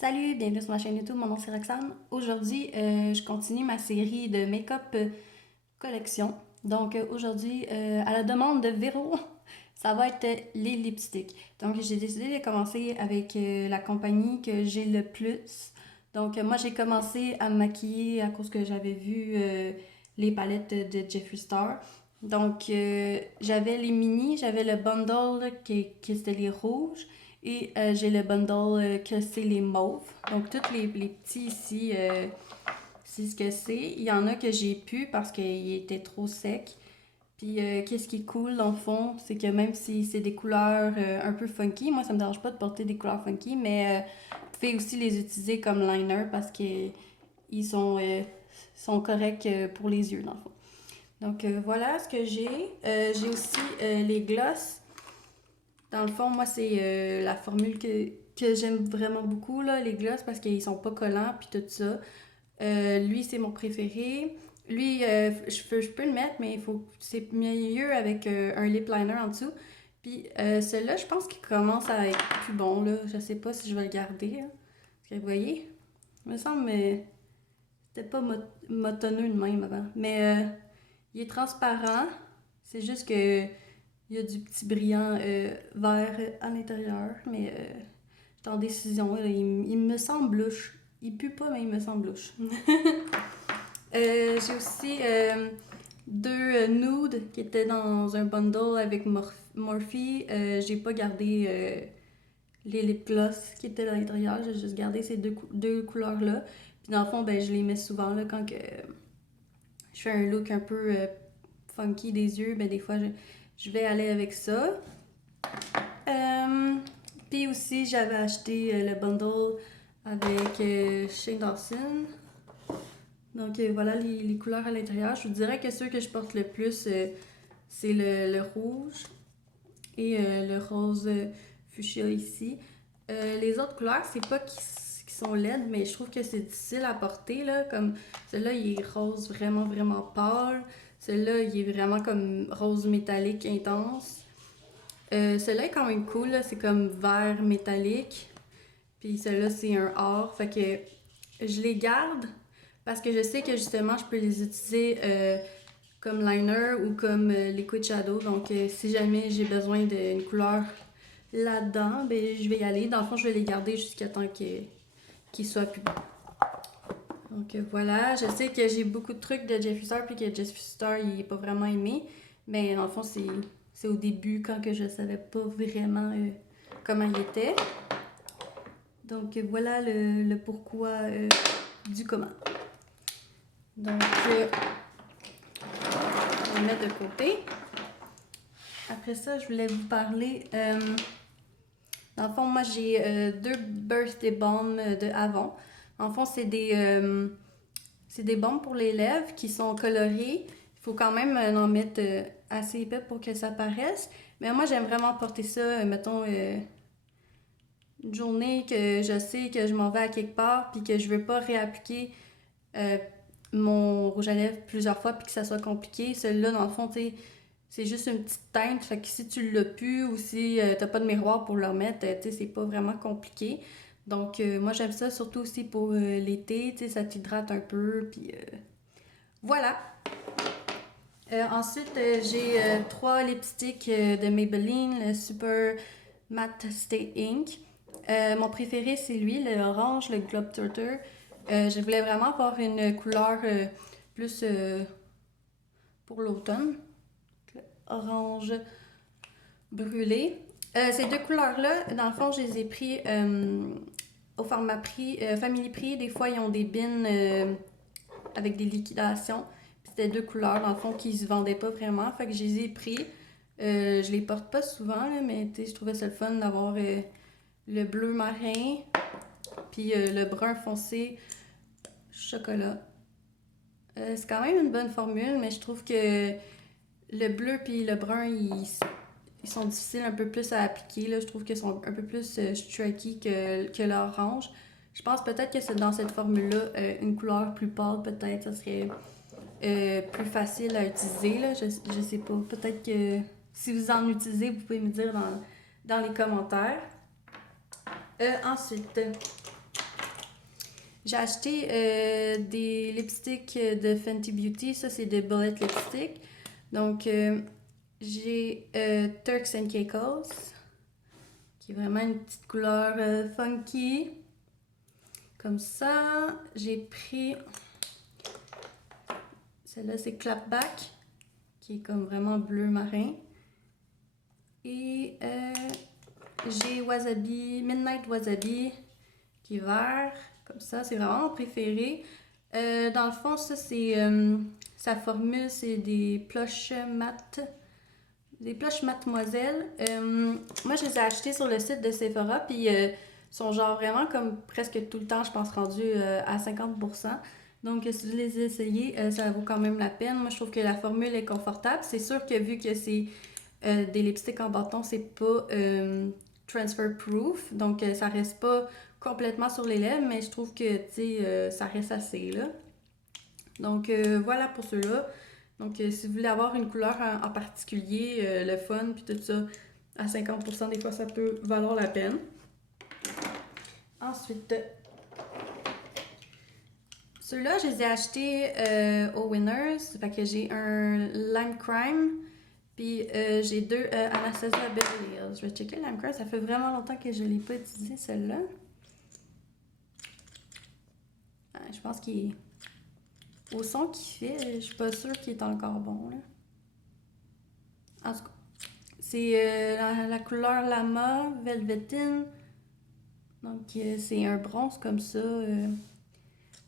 Salut, bienvenue sur ma chaîne YouTube, mon nom c'est Roxane. Aujourd'hui, je continue ma série de make-up collection. Donc aujourd'hui, à la demande de Véro, ça va être les lipsticks. Donc j'ai décidé de commencer avec la compagnie que j'ai le plus. Donc moi j'ai commencé à me maquiller à cause que j'avais vu les palettes de Jeffree Star. Donc j'avais les mini, j'avais le bundle qui c'était les rouges. Et j'ai le bundle que c'est les mauves. Donc, tous les petits ici, c'est ce que c'est. Il y en a que j'ai pu parce qu'ils étaient trop secs. Puis, qu'est-ce qui est cool dans le fond, c'est que même si c'est des couleurs un peu funky, moi ça me dérange pas de porter des couleurs funky, mais vous pouvez aussi les utiliser comme liner parce qu'ils sont corrects pour les yeux dans le fond. Donc, voilà ce que j'ai. J'ai aussi les gloss. Dans le fond, moi, c'est la formule que j'aime vraiment beaucoup, là, les gloss, parce qu'ils sont pas collants, puis tout ça. Lui, c'est mon préféré. Lui, je peux le mettre, mais c'est mieux avec un lip liner en dessous. Puis celui-là, je pense qu'il commence à être plus bon, là. Je sais pas si je vais le garder, hein. Parce que vous voyez, il me semble que c'était pas motonneux de même avant. Mais il est transparent. C'est juste que il y a du petit brillant vert à l'intérieur, mais j'étais en décision. Là, il me semble louche. Il pue pas, mais il me semble louche. J'ai aussi deux nudes qui étaient dans un bundle avec Morphe. J'ai pas gardé les lip gloss qui étaient à l'intérieur. J'ai juste gardé ces deux couleurs-là. Puis dans le fond, ben, je les mets souvent là, quand je fais un look un peu funky des yeux. Ben, des fois, je vais aller avec ça. Puis aussi, j'avais acheté le bundle avec Shane Dawson. Donc voilà les couleurs à l'intérieur. Je vous dirais que ceux que je porte le plus, c'est le rouge et le rose fuchsia ici. Les autres couleurs, c'est pas qu'ils sont laides, mais je trouve que c'est difficile à porter, là. Comme celui-là, il est rose vraiment, vraiment pâle. Celui-là, il est vraiment comme rose métallique intense. Celui-là est quand même cool, là. C'est comme vert métallique. Puis celui-là, c'est un or. Fait que je les garde parce que je sais que justement, je peux les utiliser comme liner ou comme liquid shadow. Donc, si jamais j'ai besoin d'une couleur là-dedans, ben, je vais y aller. Dans le fond, je vais les garder jusqu'à temps qu'ils soient plus bons. Donc, voilà. Je sais que j'ai beaucoup de trucs de Jeffree Star puis que Jeffree Star, il n'est pas vraiment aimé. Mais dans le fond, c'est au début quand que je savais pas vraiment comment il était. Donc, voilà le pourquoi du comment. Donc, on va le mettre de côté. Après ça, je voulais vous parler. Dans le fond, moi, j'ai deux birthday bombs de Avon. En fond, c'est des bombes pour les lèvres qui sont colorées. Il faut quand même en mettre assez épais pour que ça paraisse. Mais moi, j'aime vraiment porter ça, mettons, une journée que je sais que je m'en vais à quelque part puis que je veux pas réappliquer euh, mon rouge à lèvres plusieurs fois puis que ça soit compliqué. Celui-là, dans le fond, tu sais, c'est juste une petite teinte. Fait que si tu l'as plus ou si t'as pas de miroir pour le remettre, tu sais, c'est pas vraiment compliqué. Donc, moi, j'aime ça surtout aussi pour l'été. Tu sais, ça t'hydrate un peu. Puis voilà. Ensuite, j'ai trois lipsticks de Maybelline, le Super Matte Stay Ink. Mon préféré, c'est lui, le orange, le Globetrotter. Je voulais vraiment avoir une couleur plus pour l'automne. Orange brûlé. Ces deux couleurs-là, dans le fond, je les ai pris au format prix, Family Prix. Des fois, ils ont des bins avec des liquidations. Puis c'était deux couleurs, dans le fond, qui se vendaient pas vraiment. Fait que je les ai pris. Je les porte pas souvent, là, mais je trouvais ça le fun d'avoir le bleu marin, puis le brun foncé chocolat. C'est quand même une bonne formule, mais je trouve que le bleu puis le brun, ils sont difficiles un peu plus à appliquer. Là. Je trouve qu'ils sont un peu plus striky que l'orange. Je pense peut-être que c'est dans cette formule-là, une couleur plus pâle, peut-être, ça serait plus facile à utiliser. Là. Je sais pas. Peut-être que si vous en utilisez, vous pouvez me dire dans les commentaires. Ensuite, J'ai acheté des lipsticks de Fenty Beauty. Ça, c'est des bullet lipsticks. Donc, j'ai Turks and Caicos, qui est vraiment une petite couleur funky. Comme ça. J'ai pris... Celle-là, c'est Clapback, qui est comme vraiment bleu marin. Et j'ai Wasabi, Midnight Wasabi, qui est vert. Comme ça, c'est vraiment mon préféré. Dans le fond, ça, c'est... sa formule, c'est des plush mat. Des plush mademoiselle. Moi, je les ai achetés sur le site de Sephora, puis sont genre vraiment comme presque tout le temps, je pense, rendus à 50%. Donc, si vous les essayez, ça vaut quand même la peine. Moi, je trouve que la formule est confortable. C'est sûr que vu que c'est des lipsticks en bâton, c'est pas transfer proof. Donc, ça reste pas complètement sur les lèvres, mais je trouve que, tu sais, ça reste assez, là. Donc, voilà pour ceux-là. Donc, si vous voulez avoir une couleur en particulier, le fun, puis tout ça, à 50%, des fois, ça peut valoir la peine. Ensuite, ceux-là, je les ai achetés au Winners. Fait que j'ai un Lime Crime, puis j'ai deux Anastasia Beverly Hills. Je vais checker le Lime Crime. Ça fait vraiment longtemps que je ne l'ai pas utilisé, celle-là. Je pense qu'il est... Au son qu'il fait, je suis pas sûre qu'il est encore bon, là. En tout cas, c'est la couleur Lama, Velvetine. Donc, c'est un bronze comme ça,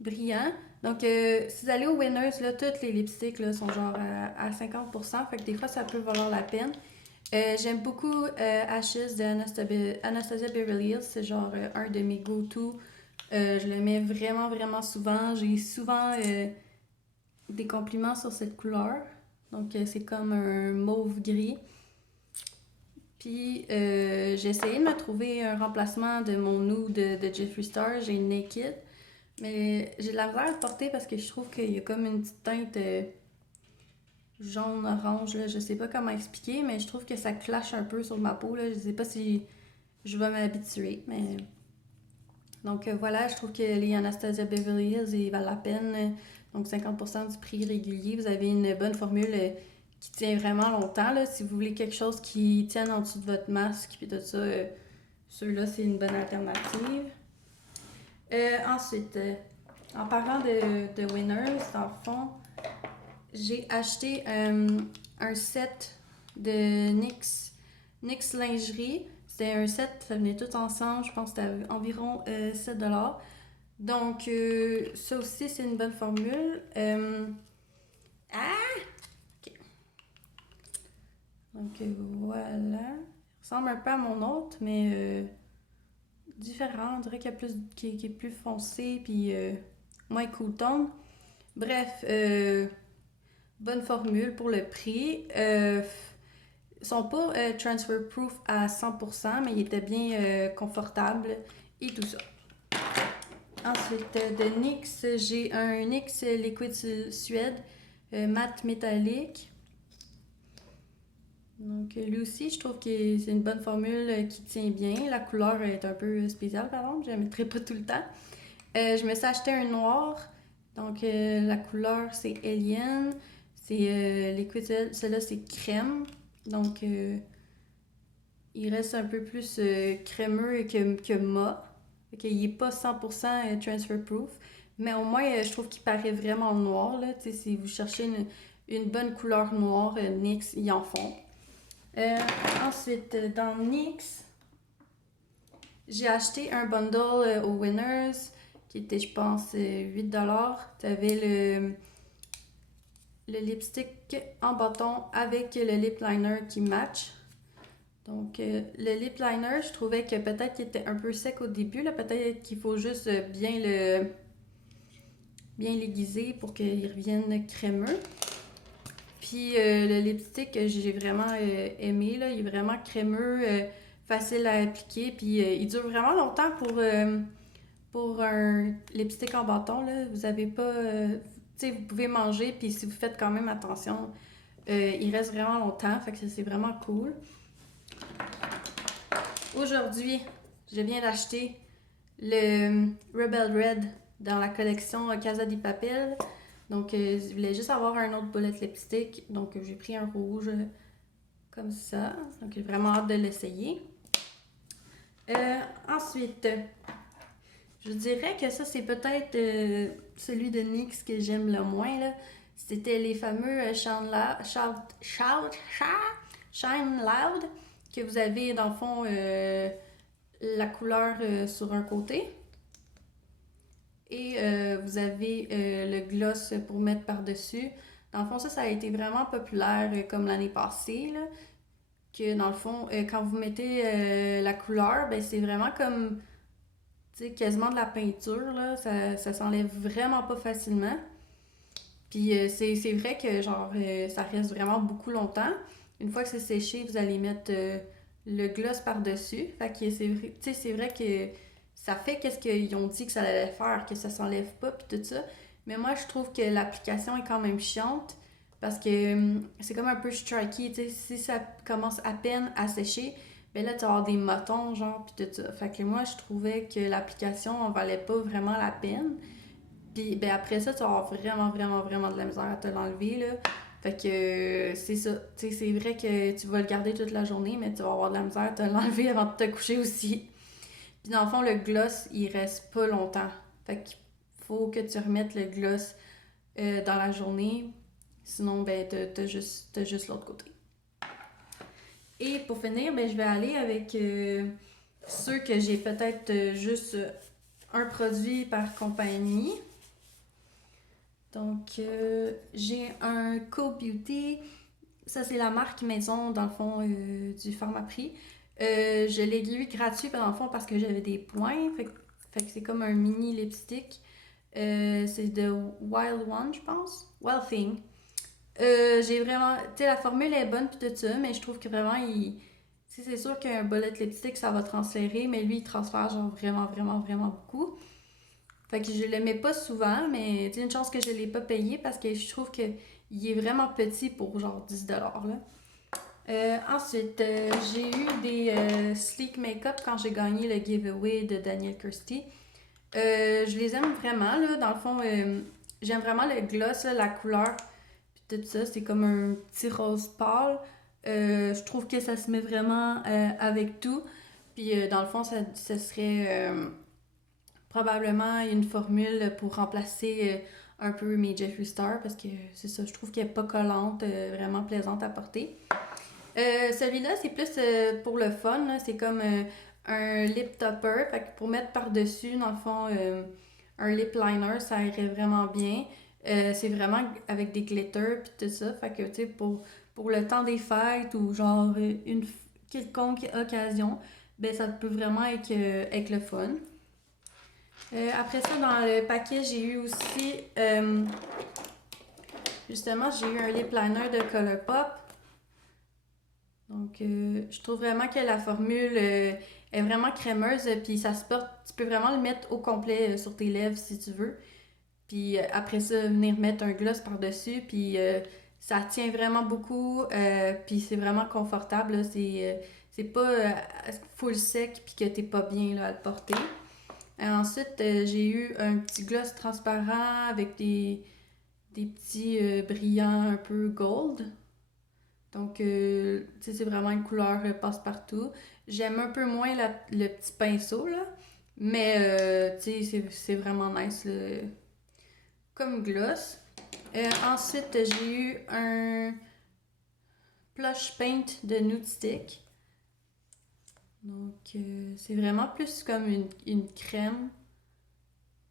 brillant. Donc, si vous allez au Winners, là, tous les lipsticks là, sont genre à 50%. Fait que des fois, ça peut valoir la peine. J'aime beaucoup Ashes de Anastasia Beverly Hills. C'est genre un de mes go-to. Je le mets vraiment, vraiment souvent. J'ai souvent des compliments sur cette couleur. Donc, c'est comme un mauve gris. Puis, j'ai essayé de me trouver un remplacement de mon nude de Jeffree Star. J'ai Naked. Mais j'ai de la misère à le porter parce que je trouve qu'il y a comme une petite teinte jaune-orange. Je sais pas comment expliquer, mais je trouve que ça clash un peu sur ma peau. Là. Je sais pas si je vais m'habituer. Mais... Donc, voilà, je trouve que les Anastasia Beverly Hills, ils valent la peine. Donc, 50% du prix régulier. Vous avez une bonne formule qui tient vraiment longtemps. Là. Si vous voulez quelque chose qui tienne en dessous de votre masque et tout ça, ceux-là, c'est une bonne alternative. Ensuite, en parlant de Winners, dans le fond, j'ai acheté un set de NYX lingerie. C'était un set, ça venait tout ensemble, je pense que c'était environ 7$. Donc, ça aussi, c'est une bonne formule. Ok. Donc, voilà. Il ressemble un peu à mon autre, mais différent. On dirait qu'il est plus foncé, puis moins cool tone. Bref, bonne formule pour le prix. Ils sont pas transfer proof à 100%, mais ils étaient bien confortables et tout ça. Ensuite, de NYX, j'ai un NYX Liquid Suède mat métallique. Donc, lui aussi, je trouve que c'est une bonne formule qui tient bien. La couleur est un peu spéciale, par exemple. Je ne la mettrai pas tout le temps. Je me suis acheté un noir. Donc, la couleur, c'est Alien. C'est Liquid Suède. Celui-là, c'est crème. Donc, il reste un peu plus crémeux que mat. Il n'est pas 100% transfer proof. Mais au moins, je trouve qu'il paraît vraiment noir. Là. Si vous cherchez une bonne couleur noire, NYX, ils en font. Ensuite, dans NYX, j'ai acheté un bundle au Winners qui était, je pense, 8$. Tu avais le lipstick en bâton avec le lip liner qui match. Donc, le lip liner, je trouvais que peut-être qu'il était un peu sec au début. Là. Peut-être qu'il faut juste bien l'aiguiser pour qu'il revienne crémeux. Puis le lipstick, j'ai vraiment aimé. Là. Il est vraiment crémeux, facile à appliquer. Puis il dure vraiment longtemps pour un lipstick en bâton. Là. Vous avez pas... tu sais, vous pouvez manger, puis si vous faites quand même attention, il reste vraiment longtemps. Fait que c'est vraiment cool. Aujourd'hui, je viens d'acheter le Rebel Red dans la collection Casa di Papel. Donc, je voulais juste avoir un autre bullet lipstick. Donc, j'ai pris un rouge comme ça. Donc, j'ai vraiment hâte de l'essayer. Ensuite, je dirais que ça, c'est peut-être celui de NYX que j'aime le moins, là. C'était les fameux Shine Loud que vous avez, dans le fond, la couleur sur un côté. Et vous avez le gloss pour mettre par-dessus. Dans le fond, ça a été vraiment populaire comme l'année passée, là. Que dans le fond, quand vous mettez la couleur, ben c'est vraiment comme, tu sais, quasiment de la peinture, là. Ça s'enlève vraiment pas facilement. Puis c'est vrai que, genre, ça reste vraiment beaucoup longtemps. Une fois que c'est séché, vous allez mettre le gloss par-dessus. Fait que c'est vrai que ça fait qu'est-ce qu'ils ont dit que ça allait faire, que ça s'enlève pas, puis tout ça. Mais moi, je trouve que l'application est quand même chiante parce que c'est comme un peu striky, tu sais. Si ça commence à peine à sécher, ben là, tu vas avoir des motons, genre, puis tout ça. Fait que moi, je trouvais que l'application en valait pas vraiment la peine. Puis ben après ça, tu vas avoir vraiment, vraiment, vraiment de la misère à te l'enlever, là. Fait que c'est ça. Tu sais, c'est vrai que tu vas le garder toute la journée, mais tu vas avoir de la misère à te l'enlever avant de te coucher aussi. Puis dans le fond, le gloss, il reste pas longtemps. Fait qu'il faut que tu remettes le gloss dans la journée. Sinon, ben, t'as juste l'autre côté. Et pour finir, ben, je vais aller avec ceux que j'ai peut-être juste un produit par compagnie. Donc, j'ai un Co Beauty. Ça, c'est la marque maison, dans le fond, du Pharmaprix. Je l'ai eu gratuit, dans le fond, parce que j'avais des points. Fait que c'est comme un mini lipstick. C'est de Wild One, je pense. Wild Thing. J'ai vraiment... Tu sais, la formule est bonne pis tout ça, mais je trouve que vraiment, c'est sûr qu'un bullet lipstick, ça va transférer, mais lui, il transfère genre vraiment, vraiment, vraiment beaucoup. Fait que je le mets pas souvent, mais c'est une chance que je l'ai pas payé parce que je trouve qu'il est vraiment petit pour genre 10$, là. Ensuite, j'ai eu des Sleek Makeup quand j'ai gagné le giveaway de Daniel Kirsty. Je les aime vraiment, là. Dans le fond, j'aime vraiment le gloss, là, la couleur, puis tout ça. C'est comme un petit rose pâle. Je trouve que ça se met vraiment avec tout. Puis dans le fond, ça serait probablement une formule pour remplacer un peu mes Jeffree Star parce que c'est ça, je trouve qu'elle est pas collante, vraiment plaisante à porter. Celui-là, c'est plus pour le fun, là. C'est comme un lip topper, fait que pour mettre par-dessus, dans le fond, un lip liner, ça irait vraiment bien. C'est vraiment avec des glitters puis tout ça, fait que tu sais, pour le temps des fêtes ou genre une quelconque occasion, ben ça peut vraiment être le fun. Après ça, dans le paquet, j'ai eu aussi, justement, j'ai eu un lip liner de Colourpop. Donc, je trouve vraiment que la formule est vraiment crémeuse, puis ça se porte, tu peux vraiment le mettre au complet sur tes lèvres si tu veux. Puis après ça, venir mettre un gloss par-dessus, puis ça tient vraiment beaucoup, puis c'est vraiment confortable, là. C'est pas full sec, puis que t'es pas bien là, à le porter. Ensuite, j'ai eu un petit gloss transparent avec des petits brillants un peu gold. Donc, tu sais, c'est vraiment une couleur passe-partout. J'aime un peu moins le petit pinceau, là. Mais, tu sais, c'est vraiment nice, là, comme gloss. Ensuite, j'ai eu un Plush Paint de Nude Stick. Donc, c'est vraiment plus comme une crème.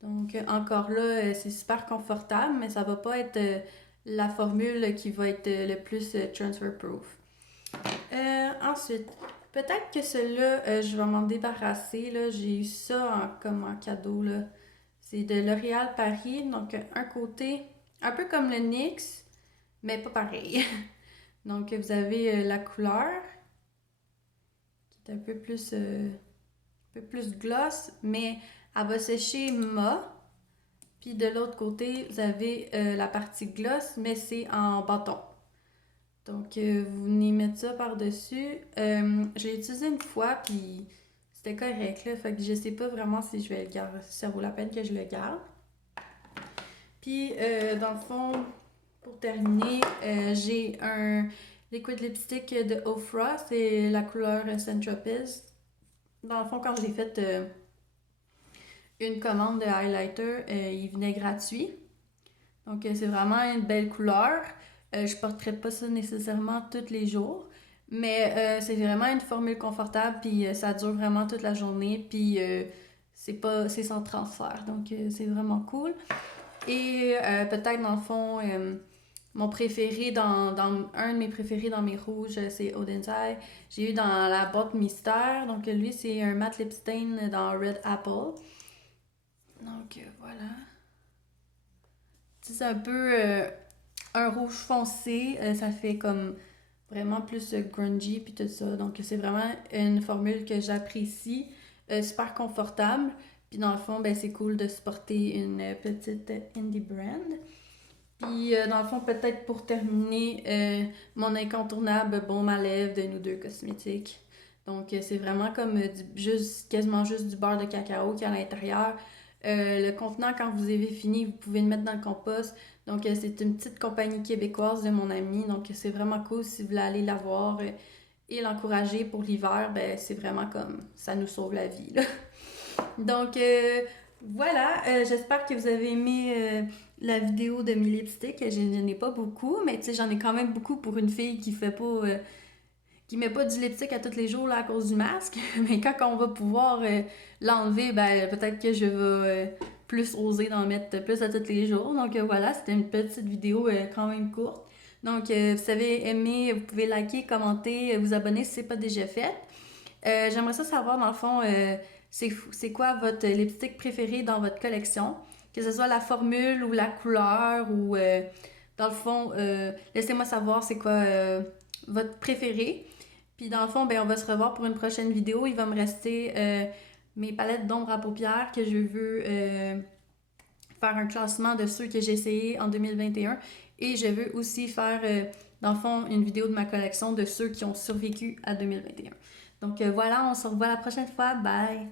Donc, encore là, c'est super confortable, mais ça va pas être la formule qui va être le plus transfer proof. Ensuite, peut-être que celui-là, je vais m'en débarrasser. Là. J'ai eu ça comme en cadeau. Là. C'est de L'Oréal Paris. Donc, un côté un peu comme le NYX, mais pas pareil. Donc, vous avez la couleur qui est un peu plus gloss, mais elle va sécher mat. Puis de l'autre côté, vous avez la partie gloss, mais c'est en bâton. Donc, vous venez mettre ça par-dessus. Je l'ai utilisé une fois, puis c'était correct, là. Fait que je sais pas vraiment si je vais le garder, si ça vaut la peine que je le garde. Puis, dans le fond, pour terminer, j'ai un liquid lipstick de Ofra, c'est la couleur Centropiz. Dans le fond, quand j'ai fait une commande de highlighter, il venait gratuit. Donc, c'est vraiment une belle couleur. Je porterai pas ça nécessairement tous les jours, mais c'est vraiment une formule confortable, puis ça dure vraiment toute la journée, puis c'est sans transfert, donc c'est vraiment cool. Et peut-être dans le fond, mon préféré un de mes préférés dans mes rouges, c'est Odin's Eye. J'ai eu dans la boîte mystère, donc lui c'est un matte lip stain dans Red Apple. Donc voilà. C'est un peu un rouge foncé, ça fait comme vraiment plus grungy puis tout ça. Donc c'est vraiment une formule que j'apprécie, super confortable. Puis dans le fond, ben, c'est cool de supporter une petite indie brand. Puis dans le fond, peut-être pour terminer, mon incontournable baume à lèvres de Nous Deux Cosmétiques. Donc c'est vraiment comme quasiment juste du beurre de cacao qui est à l'intérieur. Le contenant, quand vous avez fini, vous pouvez le mettre dans le compost. Donc c'est une petite compagnie québécoise de mon ami. Donc c'est vraiment cool si vous voulez aller la voir et l'encourager pour l'hiver. Ben c'est vraiment comme ça nous sauve la vie, là. Donc voilà, j'espère que vous avez aimé la vidéo de mes lipsticks. Je n'en ai pas beaucoup, mais tu sais, j'en ai quand même beaucoup pour une fille qui fait pas qui met pas du lipstick à tous les jours là, à cause du masque. Mais quand on va pouvoir l'enlever, ben peut-être que je vais plus oser d'en mettre plus à tous les jours. Donc voilà, c'était une petite vidéo quand même courte. Donc si vous avez aimé, vous pouvez liker, commenter, vous abonner si c'est pas déjà fait. J'aimerais ça savoir dans le fond c'est quoi votre lipstick préféré dans votre collection, que ce soit la formule ou la couleur ou dans le fond laissez-moi savoir c'est quoi votre préféré. Puis dans le fond, ben, on va se revoir pour une prochaine vidéo. Il va me rester mes palettes d'ombre à paupières que je veux faire un classement de ceux que j'ai essayé en 2021. Et je veux aussi faire, dans le fond, une vidéo de ma collection de ceux qui ont survécu à 2021. Donc voilà, on se revoit la prochaine fois. Bye!